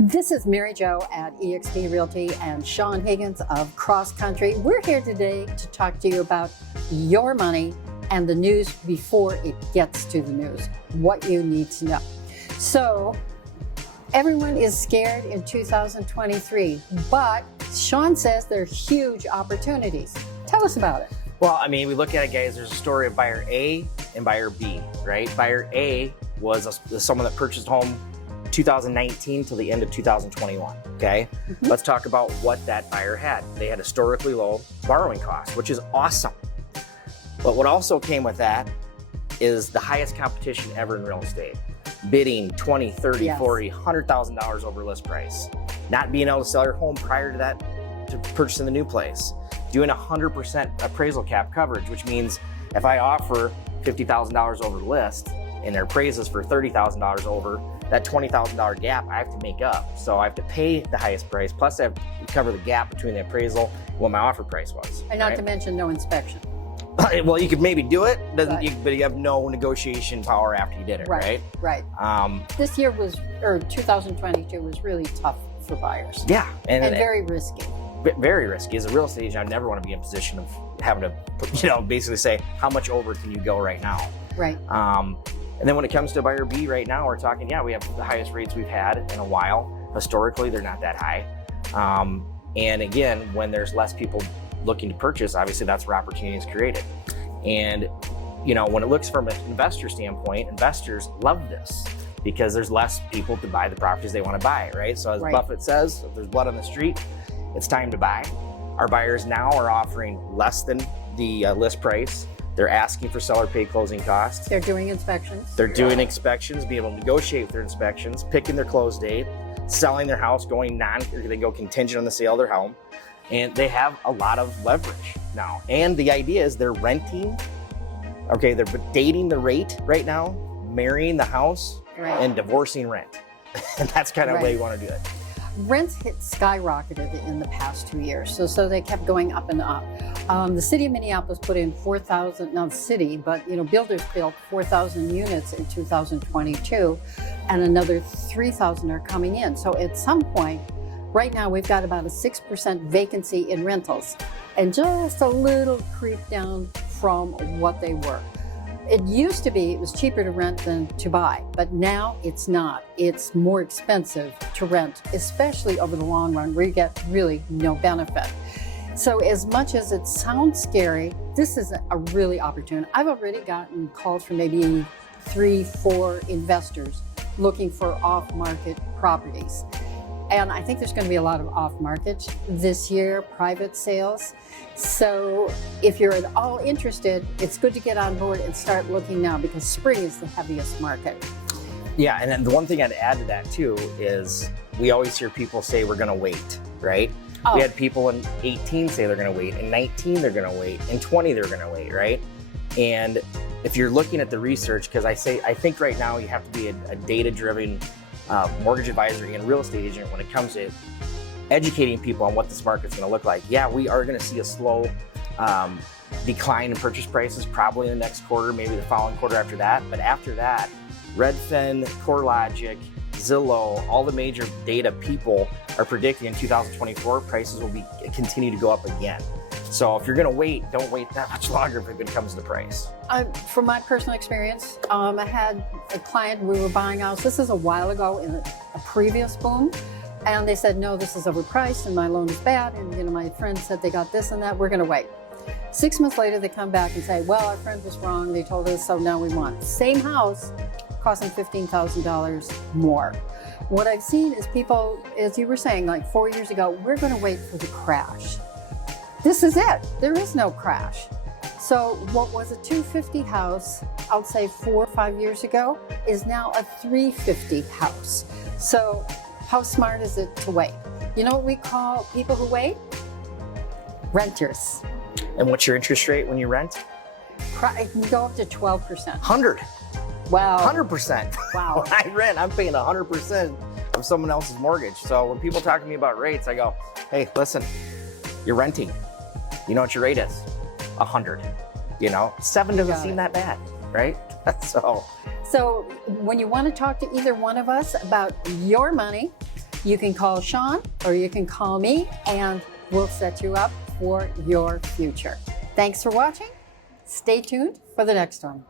This is Mary Jo at eXp Realty and Shaun Higgins of Cross Country. We're here today to talk to you about your money and the news before it gets to the news, what you need to know. So everyone is scared in 2023, but Shaun says there are huge opportunities. Tell us about it. Well, I mean, we look at it, guys, there's a story of buyer A and buyer B, right? Buyer A was someone that purchased a home 2019 till the end of 2021, okay? Let's talk about what that buyer had. They had historically low borrowing costs, which is awesome. But what also came with that is the highest competition ever in real estate. Bidding 20, 30, yes. 40, $100,000 over list price. Not being able to sell your home prior to that, to purchasing the new place. Doing 100% appraisal cap coverage, which means if I offer $50,000 over the list and their appraises for $30,000 over, that $20,000 gap I have to make up. So I have to pay the highest price, plus I have to cover the gap between the appraisal and what my offer price was. And not to mention no inspection. Well, you could maybe do it, but you have no negotiation power after you did it, right? Right. This year was, or 2022 was really tough for buyers. Yeah. And very risky. Very risky. As a real estate agent, I never want to be in a position of having to, basically say, how much over can you go right now? Right. And then when it comes to buyer B right now, we're talking, we have the highest rates we've had in a while. Historically, they're not that high. And again, when there's less people looking to purchase, obviously that's where opportunity is created. And, when it looks from an investor standpoint, investors love this because there's less people to buy the properties they want to buy, right? So as Buffett says, if there's blood on the street, it's time to buy. Our buyers now are offering less than the list price. They're asking for seller pay closing costs. They're doing inspections. They're doing inspections, being able to negotiate with their inspections, picking their close date, selling their house, they go contingent on the sale of their home. And they have a lot of leverage now. And the idea is they're renting, they're dating the rate right now, marrying the house, and divorcing rent. And that's kind of the way you want to do it. Rents skyrocketed in the past 2 years, so they kept going up and up. The city of Minneapolis put in 4,000, not the city, but builders built 4,000 units in 2022, and another 3,000 are coming in. So at some point, right now we've got about a 6% vacancy in rentals, and just a little creep down from what they were. It used to be it was cheaper to rent than to buy, but now it's not. It's more expensive to rent, especially over the long run where you get really no benefit. So as much as it sounds scary, this is a really opportune. I've already gotten calls from maybe 3-4 investors looking for off-market properties. And I think there's going to be a lot of off-market this year, private sales. So if you're at all interested, it's good to get on board and start looking now because spring is the heaviest market. Yeah, and then the one thing I'd add to that too is we always hear people say we're going to wait, right? We had people in 18 say they're going to wait, in 19 they're going to wait, in 20 they're going to wait, right? And if you're looking at the research, because I think right now you have to be a data-driven mortgage advisory and real estate agent when it comes to educating people on what this market's going to look like. Yeah, we are going to see a slow decline in purchase prices probably in the next quarter, maybe the following quarter after that. But after that, Redfin, CoreLogic, Zillow, all the major data people are predicting in 2024 prices will continue to go up again. So if you're going to wait, don't wait that much longer if it comes to price. From my personal experience, I had a client, we were buying a house. This is a while ago in a previous boom. And they said, no, this is overpriced and my loan is bad. And my friend said they got this and that, we're going to wait. 6 months later, they come back and say, well, our friend was wrong. They told us, so now we want. Same house, costing $15,000 more. What I've seen is people, as you were saying, like 4 years ago, we're going to wait for the crash. This is it. There is no crash. So what was a $250 house, I'll say 4 or 5 years ago, is now a $350 house. So how smart is it to wait? You know what we call people who wait? Renters. And what's your interest rate when you rent? It can go up to 12%. 100. Wow. 100%. Wow. When I rent, I'm paying 100% of someone else's mortgage. So when people talk to me about rates, I go, hey, listen, you're renting. You know what your rate is? 100. 7 doesn't seem that bad, right? So when you want to talk to either one of us about your money, You can call Shaun or you can call me, and we'll set you up for your future. Thanks for watching. Stay tuned for the next one.